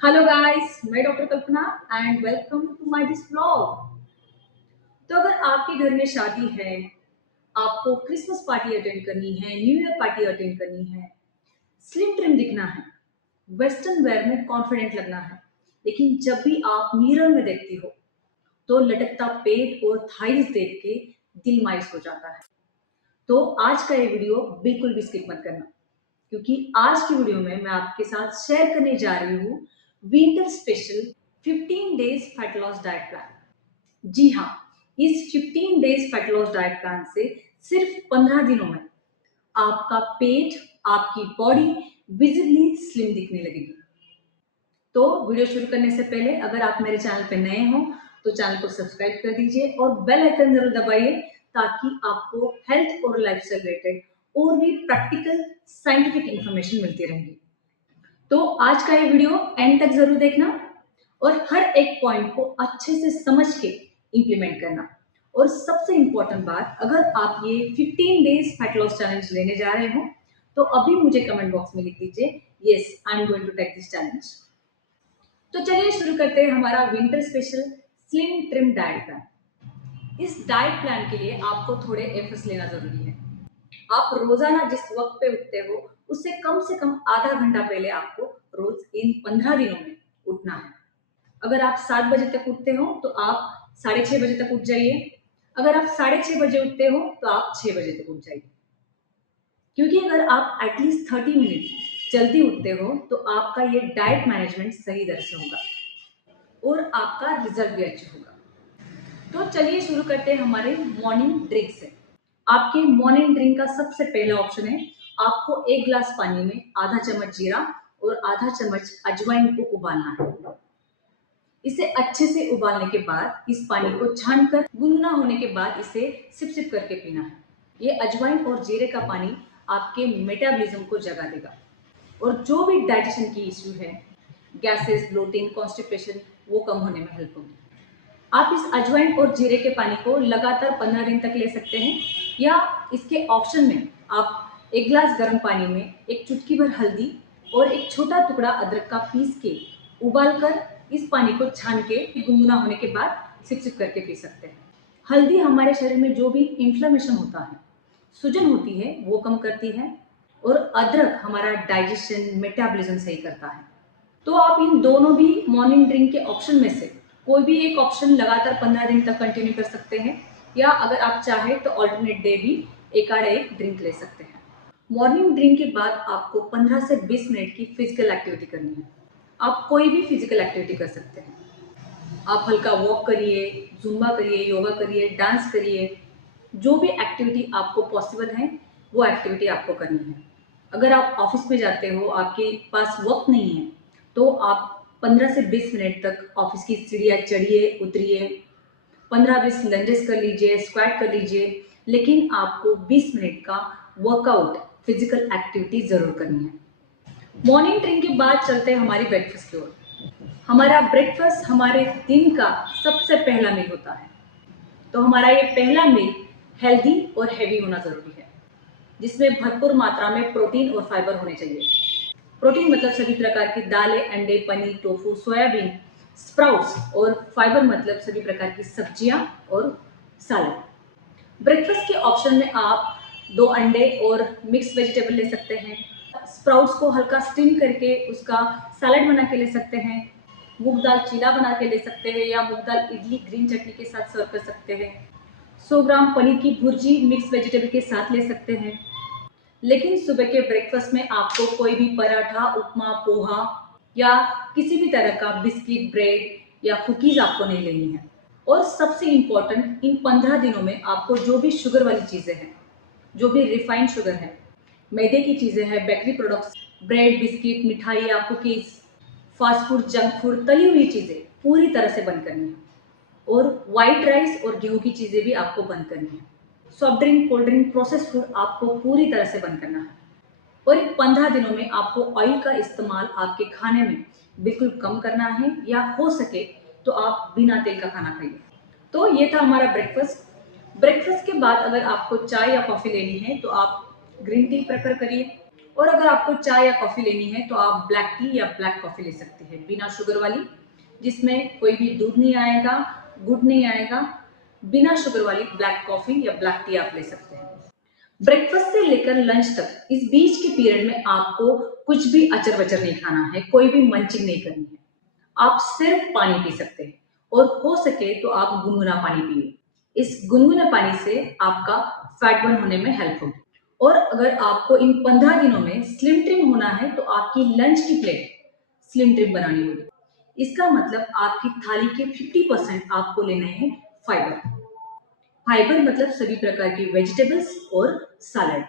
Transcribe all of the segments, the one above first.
Hello guys, मैं doctor Kalpana and welcome to my this vlog. तो अगर आपके घर में शादी है, आपको क्रिसमस पार्टी अटेंड करनी है, न्यू ईयर पार्टी अटेंड करनी है, स्लिम ट्रिम दिखना है, वेस्टर्न वेयर में कॉन्फिडेंट लगना है, लेकिन जब भी आप मिरर में देखती हो तो लटकता पेट और थाइज देख के दिल मायूस हो जाता है। तो आज का ये वीडियो बिल्कुल भी स्किप मत करना, क्योंकि आज की वीडियो में मैं आपके साथ शेयर करने जा रही हूँ winter special 15 days fat loss diet plan. जी हाँ, इस 15 days fat loss diet plan से सिर्फ 15 दिनों में आपका पेट, आपकी बॉडी विजिबली स्लिम दिखने लगेगी। तो वीडियो शुरू करने से पहले अगर आप मेरे चैनल पर नए हो तो चैनल को सब्सक्राइब कर दीजिए और बेल आइकन जरूर दबाइए, ताकि आपको हेल्थ और लाइफस्टाइल रिलेटेड और भी प्रैक्टिकल साइंटिफिक इंफॉर्मेशन मिलती रहेगी। तो आज का ये वीडियो एंड तक जरूर देखना और हर एक पॉइंट को अच्छे से समझ के इम्प्लीमेंट करना। और सबसे इंपॉर्टेंट बात, अगर आप ये 15 डेज फैट लॉस चैलेंज लेने जा रहे हो तो अभी मुझे कमेंट बॉक्स में लिख दीजिए, yes I am going to take this challenge. तो चलिए शुरू करते हैं हमारा winter special slim trim diet plan. इस डाइट प्लान के लिए आपको थोड़े एफर्ट्स लेना जरूरी है। आप रोजाना जिस वक्त पे उठते हो उससे कम से कम आधा घंटा पहले आपको रोज इन 15 दिनों में उठना है। अगर आप 7 बजे तक उठते हो तो आप 6:30 बजे तक उठ जाइए। अगर आप 6:30 बजे उठते हो तो आप 6 बजे तक उठ जाइए, क्योंकि अगर आप एटलीस्ट 30 मिनट जल्दी उठते हो तो आपका ये डाइट मैनेजमेंट सही तरह से होगा और आपका रिजल्ट भी अच्छा होगा। तो चलिए शुरू करते हैं हमारे मॉर्निंग ड्रिंक से। आपके मॉर्निंग ड्रिंक का सबसे पहला ऑप्शन है, आपको एक गिलास पानी में आधा चम्मच जीरा और आधा चम्मच अजवाइन को उबालना है। इसे अच्छे से उबालने के बाद इस पानी को छानकर गुनगुना होने के बाद इसे सिप सिप करके पीना है। ये अजवाइन और जीरे का पानी आपके मेटाबॉलिज्म को जगा देगा और जो भी डाइजेशन की इश्यू है, गैसेस, ब्लोटिंग, कॉन्स्टिपेशन, वो कम होने में हेल्प होगी। आप इस अजवाइन और जीरे के पानी को लगातार 15 दिन तक ले सकते हैं, या इसके ऑप्शन में आप एक गिलास गर्म पानी में एक चुटकी भर हल्दी और एक छोटा टुकड़ा अदरक का पीस के उबालकर इस पानी को छान के गुनगुना होने के बाद सिप सिप करके पी सकते हैं। हल्दी हमारे शरीर में जो भी इन्फ्लेमेशन होता है, सूजन होती है, वो कम करती है और अदरक हमारा डाइजेशन, मेटाबॉलिज्म सही करता है। तो आप इन दोनों भी मॉर्निंग ड्रिंक के ऑप्शन में से कोई भी एक ऑप्शन लगातार 15 दिन तक कंटिन्यू कर सकते हैं, या अगर आप चाहें तो ऑल्टरनेट डे भी एक आध एक ड्रिंक ले सकते हैं। मॉर्निंग ड्रिंक के बाद आपको 15 से 20 मिनट की फिजिकल एक्टिविटी करनी है। आप कोई भी फिजिकल एक्टिविटी कर सकते हैं। आप हल्का वॉक करिए, जुम्बा करिए, योगा करिए, डांस करिए, जो भी एक्टिविटी आपको पॉसिबल है वो एक्टिविटी आपको करनी है। अगर आप ऑफिस में जाते हो, आपके पास वक्त नहीं है, तो आप 15 से 20 मिनट तक ऑफिस की सीढ़ियाँ चढ़िए, उतरिए, 15-20 लंजेस कर लीजिए, स्क्वाट कर लीजिए, लेकिन आपको 20 मिनट का वर्कआउट, फिजिकल एक्टिविटी जरूर करनी है। मॉर्निंग ड्रिंक के बाद चलते हैं हमारी ब्रेकफास्ट की ओर। हमारा ब्रेकफास्ट हमारे दिन का सबसे पहला मील होता है। तो हमारा ये पहला मील हेल्दी और हैवी होना जरूरी है, जिसमें भरपूर मात्रा में प्रोटीन और फाइबर होने चाहिए। प्रोटीन मतलब सभी प्रकार की दालें, अंडे, पनीर, टोफू, सोयाबीन, स्प्राउट्स, और फाइबर मतलब सभी प्रकार की सब्जियां और सलाद। ब्रेकफास्ट के ऑप्शन में आप 2 अंडे और मिक्स वेजिटेबल ले सकते हैं। स्प्राउट्स को हल्का स्टीम करके उसका सैलड बना के ले सकते हैं। मूंग दाल चीला बना के ले सकते हैं, या मूंग दाल इडली ग्रीन चटनी के साथ सर्व कर सकते हैं। 100 ग्राम पनीर की भुर्जी मिक्स वेजिटेबल के साथ ले सकते हैं। लेकिन सुबह के ब्रेकफास्ट में आपको कोई भी पराठा, उपमा, पोहा या किसी भी तरह का बिस्किट, ब्रेड या कुकीज आपको नहीं लेनी है। और सबसे इम्पोर्टेंट, इन 15 दिनों में आपको जो भी शुगर वाली चीज़ें हैं, जो भी रिफाइंड शुगर है, मैदे की चीज़ें हैं, बेकरी प्रोडक्ट्स, ब्रेड, बिस्किट, मिठाई या cookies, fast food, junk food, तली हुई चीज़ें पूरी तरह से बंद करनी है। और वाइट राइस और गेहूं की चीज़ें भी आपको बंद करनी है। Soft drink, cold drink, process food आपको पूरी तरह से बंद करना है। और इन 15 दिनों में आपको ऑयल का इस्तेमाल आपके खाने में बिल्कुल कम करना है, या हो सके तो आप बिना तेल का खाना खाइए। तो ये था हमारा ब्रेकफास्ट। ब्रेकफास्ट के बाद अगर आपको चाय या कॉफ़ी लेनी है तो आप ग्रीन टी प्रेफर करिए, और अगर आपको चाय या कॉफ़ी लेनी है तो आप ब्लैक टी या ब्लैक कॉफ़ी ले सकते हैं, बिना शुगर वाली, जिसमें कोई भी दूध नहीं आएगा, गुड़ नहीं आएगा। बिना शुगर वाली ब्लैक कॉफ़ी या ब्लैक टी आप ले सकते हैं। ब्रेकफास्ट से लेकर लंच तक इस बीच के पीरियड में आपको कुछ भी अचर-वचर नहीं खाना है, कोई भी मंचिंग नहीं करनी है। आप सिर्फ पानी पी सकते हैं और हो सके तो आप गुनगुना पानी पिए। इस गुनगुने पानी से आपका फैट बर्न होने में हेल्प होगी। और अगर आपको इन 15 दिनों में स्लिम ट्रिम होना है तो आपकी लंच की प्लेट स्लिम ट्रिम बनानी होगी। इसका मतलब आपकी थाली के 50% आपको लेने हैं फाइबर। फाइबर मतलब सभी प्रकार की वेजिटेबल्स और सैलड,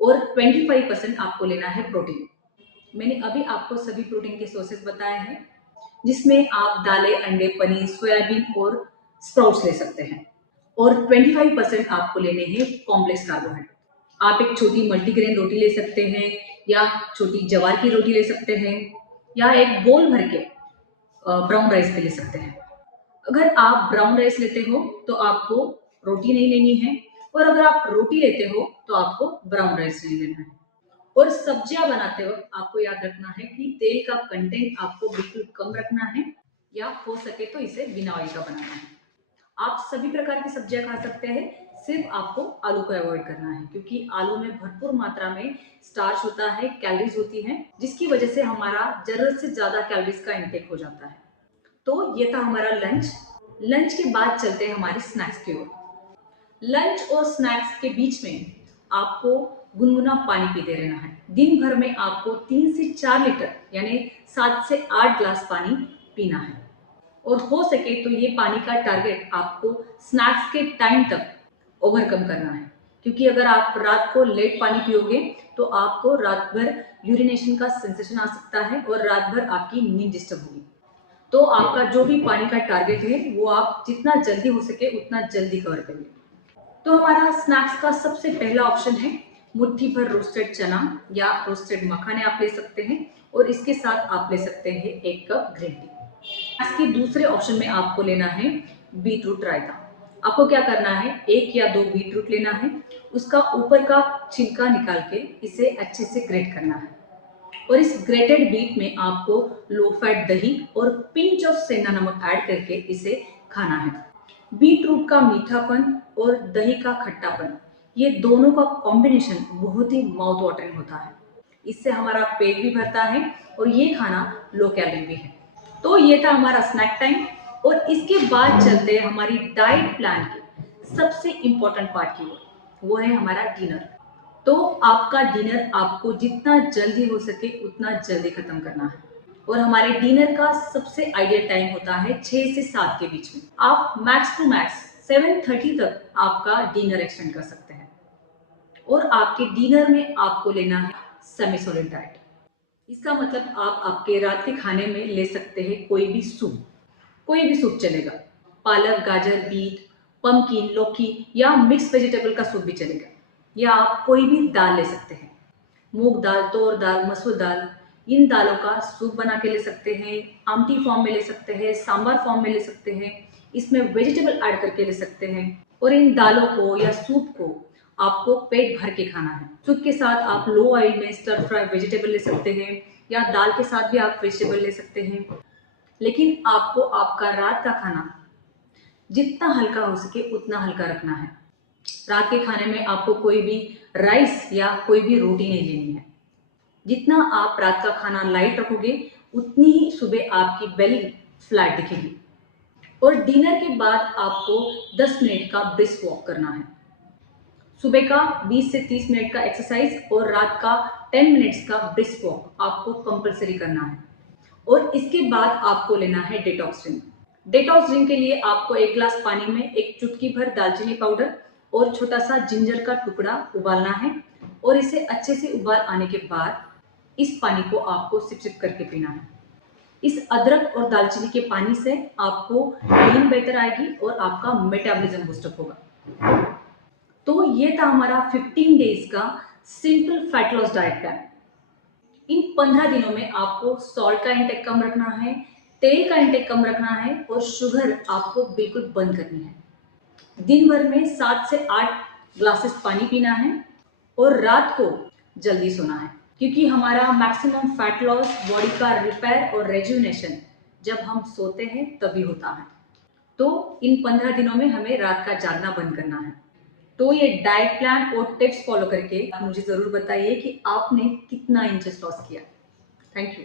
और 25% आपको लेना है प्रोटीन। मैंने अभी आपको सभी प्रोटीन के सोर्सेज बताए हैं, जिसमें आप दालें, अंडे, पनीर, सोयाबीन और स्प्राउट्स ले सकते हैं। और 25% आपको लेने हैं कॉम्प्लेक्स कार्बोहाइड्रेट। आप एक छोटी मल्टीग्रेन रोटी ले सकते हैं, या छोटी जवार की रोटी ले सकते हैं, या एक बोल भर के ब्राउन राइस भी ले सकते हैं। अगर आप ब्राउन राइस लेते हो तो आपको रोटी नहीं लेनी है, और अगर आप रोटी लेते हो तो आपको ब्राउन राइस नहीं लेना है। और सब्जियां बनाते वक्त आपको याद रखना है कि तेल का कंटेंट आपको बिल्कुल कम रखना है, या हो सके तो इसे बिना ऑयल का बनाना है। आप सभी प्रकार की सब्जियां खा सकते हैं, सिर्फ आपको आलू को अवॉइड करना है, क्योंकि आलू में भरपूर मात्रा में स्टार्च होता है, कैलोरीज होती हैं, जिसकी वजह से हमारा जरूरत से ज्यादा कैलोरीज का इंटेक हो जाता है। तो ये था हमारा लंच। लंच के बाद चलते हैं हमारे स्नैक्स की ओर। लंच और स्नैक्स के बीच में आपको गुनगुना पानी पीते रहना है। दिन भर में आपको 3 से 4 लीटर यानी 7 से 8 ग्लास पानी पीना है। और हो सके तो ये पानी का टारगेट आपको स्नैक्स के टाइम तक ओवरकम करना है, क्योंकि अगर आप रात को लेट पानी पियोगे तो आपको रात भर यूरिनेशन का सेंसेशन आ सकता है और रात भर आपकी नींद डिस्टर्ब होगी। तो आपका जो भी पानी का टारगेट है वो आप जितना जल्दी हो सके उतना जल्दी कवर करिए। तो हमारा स्नैक्स का सबसे पहला ऑप्शन है मुट्ठी भर रोस्टेड चना या रोस्टेड मखाने आप ले सकते हैं, और इसके साथ आप ले सकते हैं 1 कप ग्रीन टी। इसके दूसरे ऑप्शन में आपको लेना है बीटरूट रायता। आपको क्या करना है, 1 या 2 बीटरूट लेना है, उसका ऊपर का छिलका निकाल के इसे अच्छे से ग्रेट करना है, और इस ग्रेटेड बीट में आपको लो फैट दही और पिंच ऑफ सेंधा नमक ऐड करके इसे खाना है। बीट रूट का मीठापन और दही का खट्टापन, ये दोनों का कॉम्बिनेशन बहुत ही माउथ वाटरिंग होता है। इससे हमारा पेट भी भरता है और ये खाना लो कैलोरी भी है। तो ये था हमारा स्नैक टाइम, और इसके बाद चलते हैं हमारी डाइट प्लान के सबसे इंपॉर्टेंट पार्ट की ओर, वो है हमारा डिनर। तो आपका डिनर आपको जितना जल्दी हो सके उतना जल्दी खत्म करना है, और हमारे डिनर का सबसे आइडियल टाइम होता है 6 से 7 के बीच में। आप मैक्स टू मैक्स 7:30 तक आपका डिनर एक्सटेंड कर सकते हैं, और आपके डिनर में आपको लेना है सेमी सॉलिड डाइट। इसका मतलब आप आपके रात के खाने में ले सकते हैं कोई भी सूप, कोई भी सूप चलेगा। पालक, गाजर, बीट, पम्पकिन, लौकी या मिक्स वेजिटेबल का सूप भी चलेगा, या आप कोई भी दाल ले सकते हैं। मूंग दाल, तोर दाल, मसूर दाल, इन दालों का सूप बना के ले सकते हैं, आमटी फॉर्म में ले सकते हैं, सांभर फॉर्म में ले सकते हैं, इसमें वेजिटेबल ऐड करके ले सकते हैं। और इन दालों को या सूप को आपको पेट भर के खाना है। सूप के साथ आप लो ऑयल में स्टर फ्राई वेजिटेबल ले सकते हैं, या दाल के साथ भी आप वेजिटेबल ले सकते हैं। लेकिन आपको आपका रात का खाना जितना हल्का हो सके उतना हल्का रखना है। रात के खाने में आपको कोई भी राइस या कोई भी रोटी नहीं लेनी है। जितना आप रात का खाना लाइट रखोगे उतनी ही सुबह आपकी बेली फ्लैट दिखेगी। और डिनर के बाद आपको 10 मिनट का ब्रिस्क वॉक करना है। सुबह का 20 से 30 मिनट का एक्सरसाइज और रात का 10 मिनट्स का ब्रिस्क वॉक आपको कंपलसरी करना है। और इसके बाद आपको लेना है डेटॉक्स ड्रिंक। डेटॉक्स ड्रिंक के लिए आपको 1 ग्लास पानी में 1 चुटकी भर दालचीनी पाउडर और छोटा सा जिंजर का टुकड़ा उबालना है, और इसे अच्छे से उबाल आने के बाद इस पानी को आपको सिप सिप करके पीना है। इस अदरक और दालचीनी के पानी से आपको नींद बेहतर आएगी और आपका मेटाबॉलिज्म बूस्टअप होगा। तो ये था हमारा 15 डेज का simple fat loss diet plan. इन 15 दिनों में आपको सॉल्ट का इंटेक कम रखना है, तेल का इंटेक कम रखना है, और शुगर आपको बिल्कुल बंद करनी है। दिन भर में 7 से 8 ग्लासेस पानी पीना है, और रात को जल्दी सोना है। क्योंकि हमारा मैक्सिमम फैट लॉस, बॉडी का रिपेयर और रेजुनेशन जब हम सोते हैं तभी होता है। तो इन 15 दिनों में हमें रात का जागना बंद करना है। तो ये डाइट प्लान और टिप्स फॉलो करके आप मुझे ज़रूर बताइए कि आपने कितना इंचेस लॉस किया। Thank you.